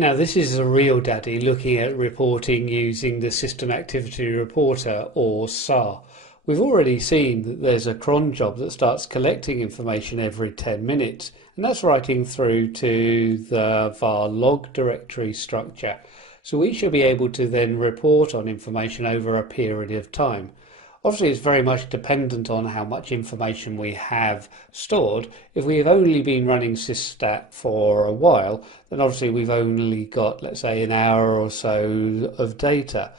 Now, this is a real daddy looking at reporting using the System Activity Reporter, or SAR. We've already seen that there's a cron job that starts collecting information every 10 minutes, and that's writing through to the var log directory structure. So we should be able to then report on information over a period of time. Obviously, it's very much dependent on how much information we have stored. If we have only been running Systat for a while, then obviously we've only got, let's say, an hour or so of data.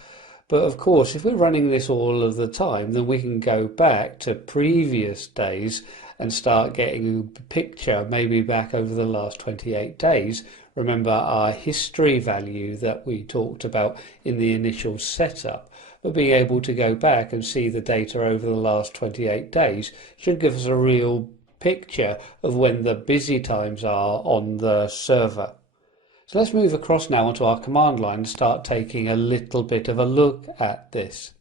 But of course, if we're running this all of the time, then we can go back to previous days and start getting a picture, maybe back over the last 28 days. Remember our history value that we talked about in the initial setup. But being able to go back and see the data over the last 28 days should give us a real picture of when the busy times are on the server. So let's move across now onto our command line and start taking a little bit of a look at this.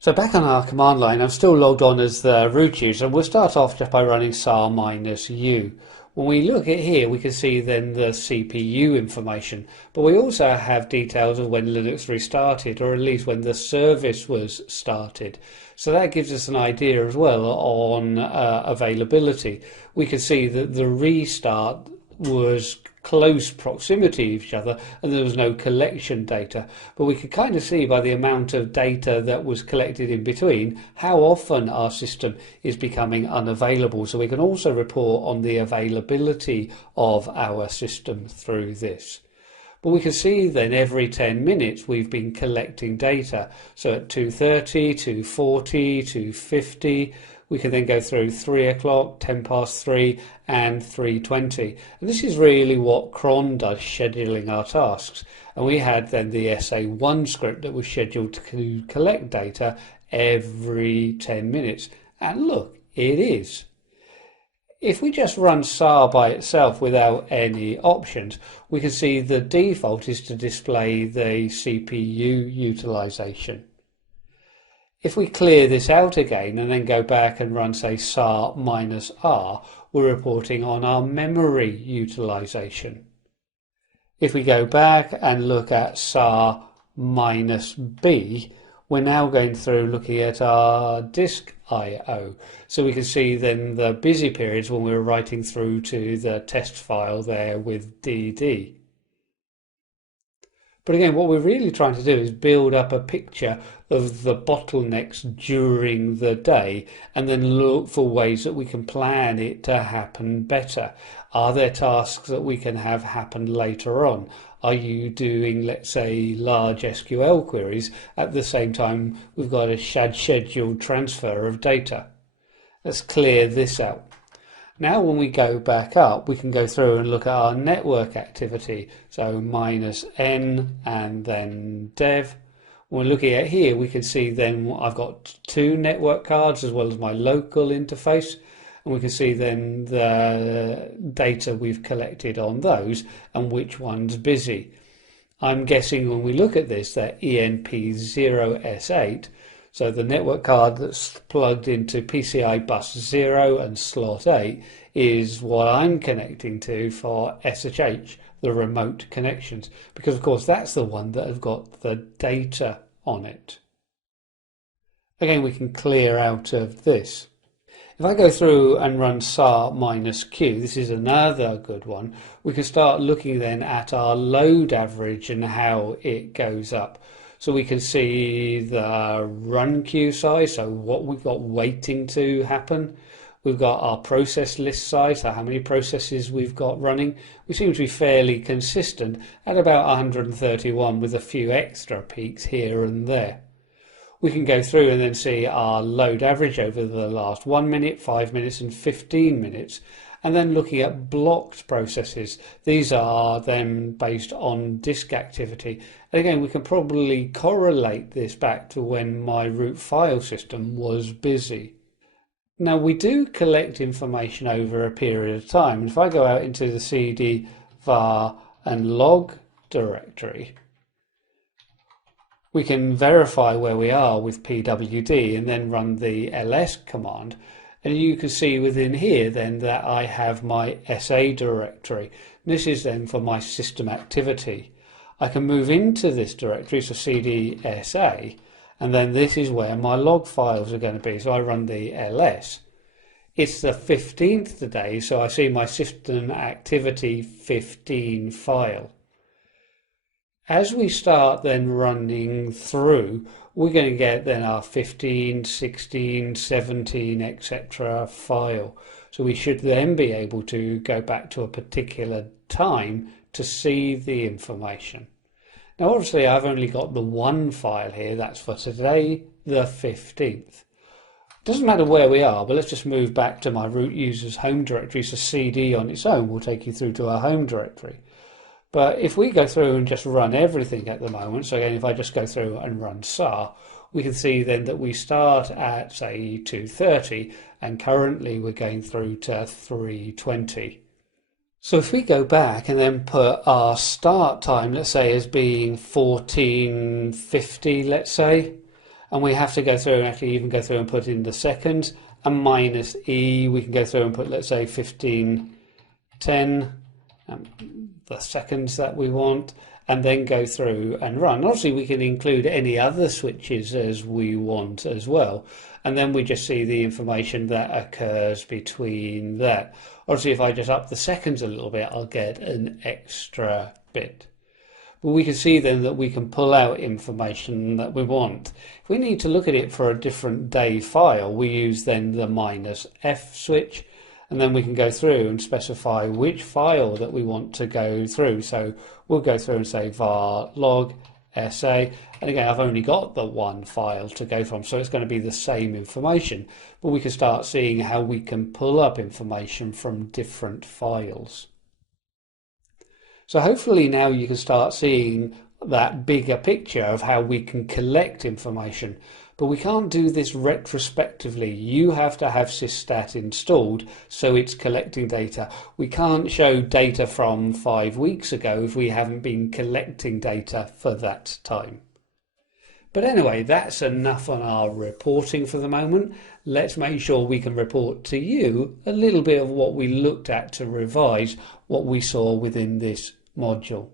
So back on our command line, I'm still logged on as the root user. We'll start off just by running sar-u. When we look at here, we can see then the CPU information, but we also have details of when Linux restarted, or at least when the service was started. So that gives us an idea as well on availability. We can see that the restart was close proximity of each other and there was no collection data, but we could kind of see by the amount of data that was collected in between how often our system is becoming unavailable. So we can also report on the availability of our system through this. But we can see then every 10 minutes we've been collecting data. So at 2:30, 2:40, 2:50, we can then go through 3 o'clock, 10 past 3 and 3:20. And this is really what cron does, scheduling our tasks. And we had then the SA1 script that was scheduled to collect data every 10 minutes. And look, it is. If we just run SAR by itself without any options, we can see the default is to display the CPU utilization. If we clear this out again and then go back and run, say, SAR-R, we're reporting on our memory utilization. If we go back and look at SAR-B, we're now going through looking at our disk I/O. So we can see then the busy periods when we were writing through to the test file there with DD. But again, what we're really trying to do is build up a picture of the bottlenecks during the day and then look for ways that we can plan it to happen better. Are there tasks that we can have happen later on? Are you doing, let's say, large SQL queries at the same time we've got a scheduled transfer of data? Let's clear this out. Now when we go back up, we can go through and look at our network activity. So -n and then dev. When we're looking at here, we can see then I've got 2 network cards as well as my local interface. And we can see then the data we've collected on those and which one's busy. I'm guessing when we look at this that ENP0S8, so the network card that's plugged into PCI bus 0 and slot 8 is what I'm connecting to for SSH, the remote connections, because of course that's the one that has got the data on it. Again, we can clear out of this. If I go through and run SAR-Q, this is another good one, we can start looking then at our load average and how it goes up. So we can see the run queue size, so what we've got waiting to happen. We've got our process list size, so how many processes we've got running. We seem to be fairly consistent at about 131 with a few extra peaks here and there. We can go through and then see our load average over the last 1 minute, 5 minutes and 15 minutes. And then looking at blocked processes. These are then based on disk activity. And again, we can probably correlate this back to when my root file system was busy. Now we do collect information over a period of time. If I go out into the cd, var and log directory, we can verify where we are with pwd and then run the ls command. And you can see within here then that I have my SA directory. This is then for my system activity. I can move into this directory, so CD SA, and then this is where my log files are going to be. So I run the ls. It's the 15th today, so I see my system activity 15 file. As we start then running through, we're going to get then our 15, 16, 17, etc. file. So we should then be able to go back to a particular time to see the information. Now obviously I've only got the one file here, that's for today, the 15th. Doesn't matter where we are, but let's just move back to my root user's home directory. So CD on its own will take you through to our home directory. But if we go through and just run everything at the moment, so again, if I just go through and run SAR, we can see then that we start at, say, 2:30, and currently we're going through to 3:20. So if we go back and then put our start time, let's say, as being 14:50, let's say, and we have to go through and actually even go through and put in the seconds, and minus E, we can go through and put, let's say, 15:10, the seconds that we want, and then go through and run. Obviously we can include any other switches as we want as well, and then we just see the information that occurs between that. Obviously if I just up the seconds a little bit, I'll get an extra bit. But we can see then that we can pull out information that we want. If we need to look at it for a different day file, we use then the -F switch, and then we can go through and specify which file that we want to go through. So we'll go through and say var log SA, and again I've only got the one file to go from, so it's going to be the same information, but we can start seeing how we can pull up information from different files. So hopefully now you can start seeing that bigger picture of how we can collect information. But we can't do this retrospectively. You have to have Systat installed so it's collecting data. We can't show data from 5 weeks ago if we haven't been collecting data for that time. But anyway, that's enough on our reporting for the moment. Let's make sure we can report to you a little bit of what we looked at to revise what we saw within this module.